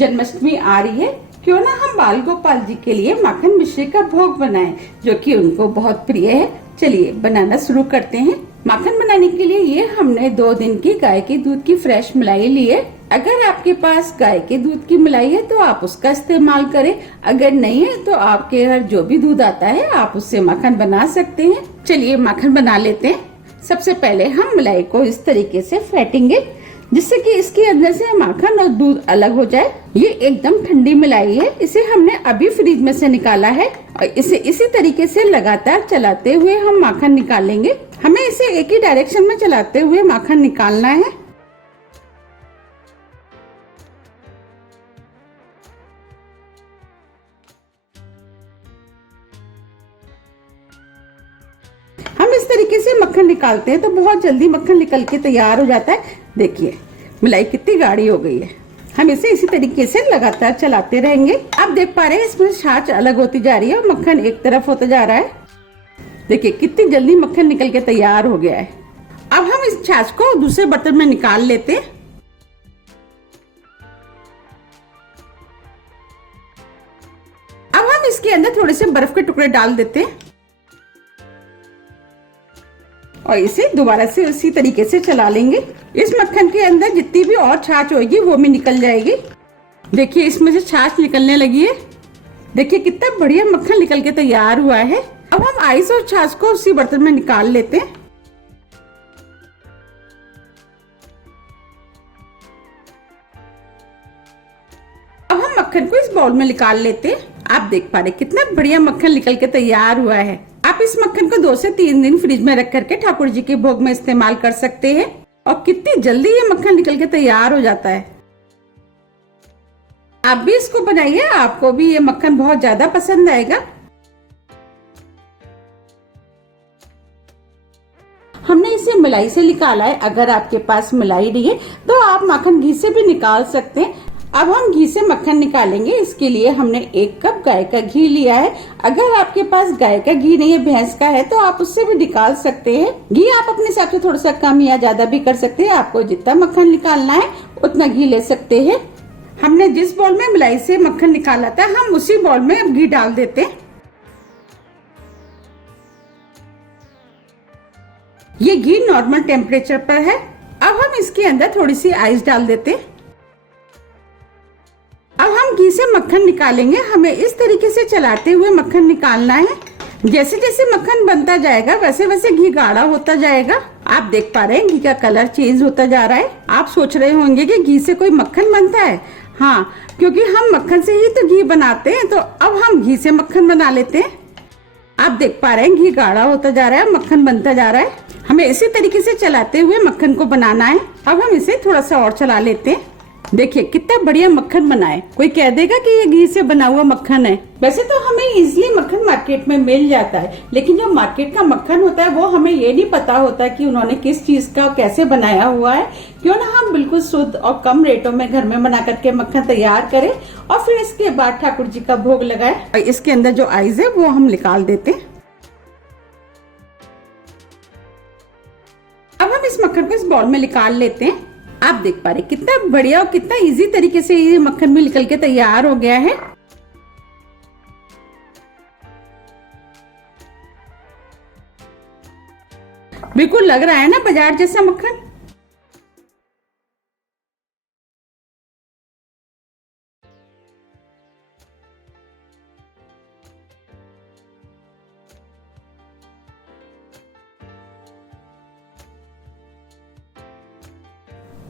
जन्माष्टमी आ रही है, क्यों ना हम बाल गोपाल जी के लिए माखन मिश्री का भोग बनाएं, जो कि उनको बहुत प्रिय है। चलिए बनाना शुरू करते हैं। माखन बनाने के लिए ये हमने 2 दिन की गाय के दूध की फ्रेश मलाई ली है। अगर आपके पास गाय के दूध की मलाई है तो आप उसका इस्तेमाल करें, अगर नहीं है तो आपके घर जो भी दूध आता है आप उससे माखन बना सकते हैं। चलिए माखन बना लेते हैं। सबसे पहले हम मलाई को इस तरीके से फेंटेंगे, जिससे कि इसके अंदर से माखन और दूध अलग हो जाए। ये एकदम ठंडी मलाई है, इसे हमने अभी फ्रिज में से निकाला है और इसे इसी तरीके से लगातार चलाते हुए हम माखन निकालेंगे। हमें इसे एक ही डायरेक्शन में चलाते हुए माखन निकालना है। हम इस तरीके से मक्खन निकालते हैं तो बहुत जल्दी मक्खन निकल के तैयार हो जाता है। देखिए मलाई कितनी गाढ़ी हो गई है। हम इसे इसी तरीके से लगातार चलाते रहेंगे। आप देख पा रहे हैं इसमें छाछ अलग होती जा रही है और मक्खन एक तरफ होता जा रहा है। देखिए कितनी जल्दी मक्खन निकल के तैयार हो गया है। अब हम इस छाछ को दूसरे बर्तन में निकाल लेते हैं। अब हम इसके अंदर थोड़े से बर्फ के टुकड़े डाल देते हैं और इसे दोबारा से उसी तरीके से चला लेंगे। इस मक्खन के अंदर जितनी भी और छाछ होगी वो भी निकल जाएगी। देखिए इसमें से छाछ निकलने लगी है। देखिए कितना बढ़िया मक्खन निकल के तैयार हुआ है। अब हम आइस और छाछ को उसी बर्तन में निकाल लेते हैं। अब हम मक्खन को इस बाउल में निकाल लेते हैं। आप देख पा रहे कितना बढ़िया मक्खन निकल के तैयार हुआ है। आप इस मक्खन को 2 से 3 दिन फ्रिज में रख करके ठाकुर जी के भोग में इस्तेमाल कर सकते हैं और कितनी जल्दी ये मक्खन निकल के तैयार हो जाता है। आप भी इसको बनाइए, आपको भी ये मक्खन बहुत ज्यादा पसंद आएगा। हमने इसे मलाई से निकाला है। अगर आपके पास मलाई नहीं है तो आप माखन घी से भी निकाल सकते हैं। अब हम घी से मक्खन निकालेंगे। इसके लिए हमने 1 कप गाय का घी लिया है। अगर आपके पास गाय का घी नहीं है, भैंस का है, तो आप उससे भी निकाल सकते हैं। घी आप अपने हिसाब से थोड़ा सा कम या ज्यादा भी कर सकते हैं। आपको जितना मक्खन निकालना है उतना घी ले सकते हैं। हमने जिस बॉल में मलाई से मक्खन निकाला था, हम उसी बॉल में अब घी डाल देते हैं। ये घी नॉर्मल टेम्परेचर पर है। अब हम इसके अंदर थोड़ी सी आइस डाल देते हैं। अब हम घी से मक्खन निकालेंगे। हमें इस तरीके से चलाते हुए मक्खन निकालना है। जैसे जैसे मक्खन बनता जाएगा वैसे वैसे घी गाढ़ा होता जाएगा। आप देख पा रहे हैं घी का कलर चेंज होता जा रहा है। आप सोच रहे होंगे कि घी से कोई मक्खन बनता है। हाँ, क्योंकि हम मक्खन से ही तो घी बनाते हैं, तो अब हम घी से मक्खन बना लेते हैं। आप देख पा रहे हैं घी गाढ़ा होता जा रहा है, मक्खन बनता जा रहा है। हमें इसी तरीके से चलाते हुए मक्खन को बनाना है। अब हम इसे थोड़ा सा और चला लेते हैं। देखिए कितना बढ़िया मक्खन बना है। कोई कह देगा कि ये घी से बना हुआ मक्खन है। वैसे तो हमें इजीली मक्खन मार्केट में मिल जाता है, लेकिन जो मार्केट का मक्खन होता है वो हमें ये नहीं पता होता कि उन्होंने किस चीज का कैसे बनाया हुआ है। क्यों ना हम बिल्कुल शुद्ध और कम रेटों में घर में बना करके मक्खन तैयार करें और फिर इसके बाद ठाकुर जी का भोग लगाए। और इसके अंदर जो आइस है वो हम निकाल देते हैं। अब हम इस मक्खन को इस बाउल में निकाल लेते हैं। आप देख पा रहे कितना बढ़िया और कितना इजी तरीके से ये मक्खन भी निकल के तैयार हो गया है। बिल्कुल लग रहा है ना बाजार जैसा मक्खन।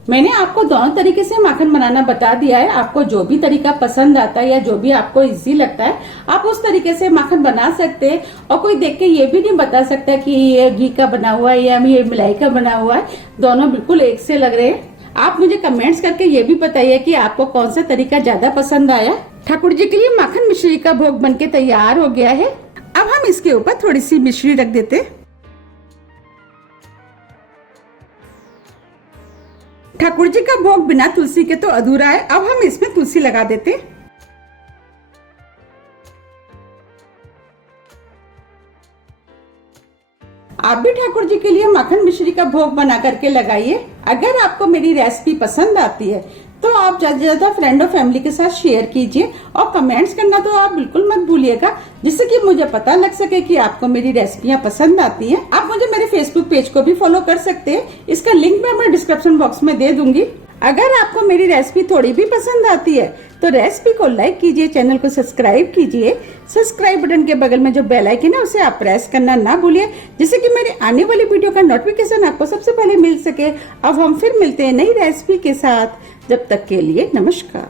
मैंने आपको दोनों तरीके से माखन बनाना बता दिया है। आपको जो भी तरीका पसंद आता है या जो भी आपको इजी लगता है आप उस तरीके से माखन बना सकते हैं। और कोई देख के ये भी नहीं बता सकता कि ये घी का बना हुआ है या ये मलाई का बना हुआ है। दोनों बिल्कुल एक से लग रहे हैं। आप मुझे कमेंट्स करके ये भी बताइए कि आपको कौन सा तरीका ज्यादा पसंद आया। ठाकुर जी के लिए माखन मिश्री का भोग बनके तैयार हो गया है। अब हम इसके ऊपर थोड़ी सी मिश्री रख देते हैं। ठाकुर जी का भोग बिना तुलसी के तो अधूरा है। अब हम इसमें तुलसी लगा देते हैं। आप भी ठाकुर जी के लिए माखन मिश्री का भोग बना करके लगाइए। अगर आपको मेरी रेसिपी पसंद आती है तो आप ज्यादा से ज्यादा फ्रेंड और फैमिली के साथ शेयर कीजिए और कमेंट्स करना तो आप बिल्कुल मत भूलिएगा, जिससे कि मुझे पता लग सके कि आपको मेरी रेसिपियां पसंद आती हैं। आप मुझे मेरे फेसबुक पेज को भी फॉलो कर सकते हैं, इसका लिंक मैं डिस्क्रिप्शन बॉक्स में दे दूंगी। अगर आपको मेरी रेसिपी थोड़ी भी पसंद आती है तो रेसिपी को लाइक कीजिए, चैनल को सब्सक्राइब कीजिए। सब्सक्राइब बटन के बगल में जो बेल आइकन है उसे आप प्रेस करना ना भूलिए, जिससे कि मेरे आने वाली वीडियो का नोटिफिकेशन आपको सबसे पहले मिल सके। अब हम फिर मिलते हैं नई रेसिपी के साथ, जब तक के लिए नमस्कार।